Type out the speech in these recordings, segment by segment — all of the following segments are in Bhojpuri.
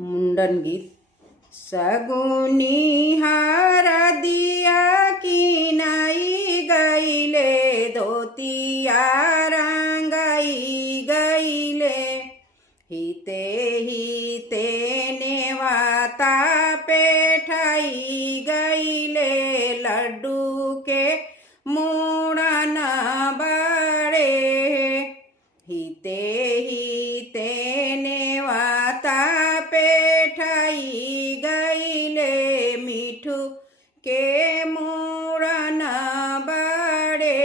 मुंडन गीत। सगुनी हरदिया किनाई गईले, धोतिया रंगाई गईले। हिते हिते नेवाता पेठाई गईले, लड्डू के मूड़न बड़े। हिते हिते नेवाता पेठाई गईले, मीठू के मूड़न बड़े।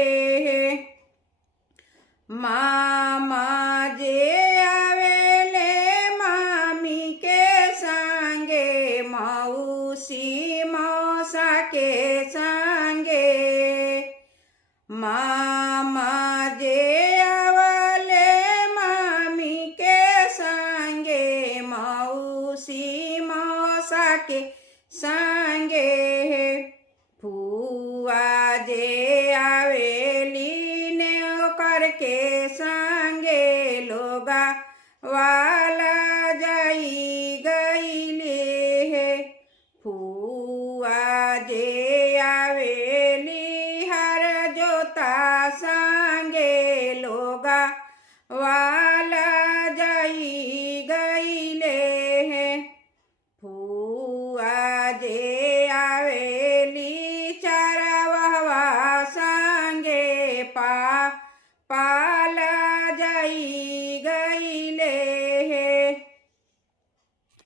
मामा जे आवेले मामी के संगे, मौसी मौसा के संगे। मामा जे आवले मामी के संगे, मौसी मौसा के संगे। फुआ जे आवेली ने ओकर के संगे, लोगा वाला जाई गईले। फुआ जे आवेली हर जोता संगे, लोगा